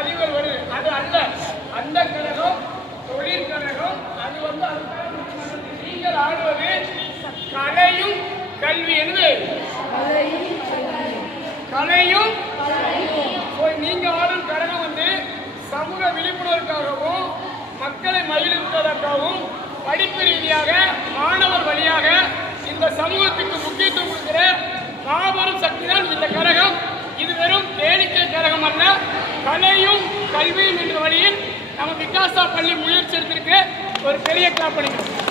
பதிவுகள் வருது. அது அல்ல, அந்த கழகம் தொழிற்கழகம். அது நீங்கள் ஆடுவது கலையும் கல்வி என்று கலையும் நீங்க ஆடும் கழகம் சமூக விழிப்புணர்வுக்காகவும் மக்களை மகிழ்வதற்காகவும் படிப்பு ரீதியாக மாணவர் வழியாக இந்த சமூகத்துக்கு முக்கியத்துவம் கொடுக்கிற மாபெரும் சக்தி தான் இந்த கழகம். இது வெறும் கேளிக்கை கழகம் அல்ல, கலையும் கல்வியும் என்ற வழியில் நம்ம விகாசா பள்ளி முயற்சி எடுத்திருக்கு. ஒரு பெரிய கிளாப் பண்ணிக்கிறோம்.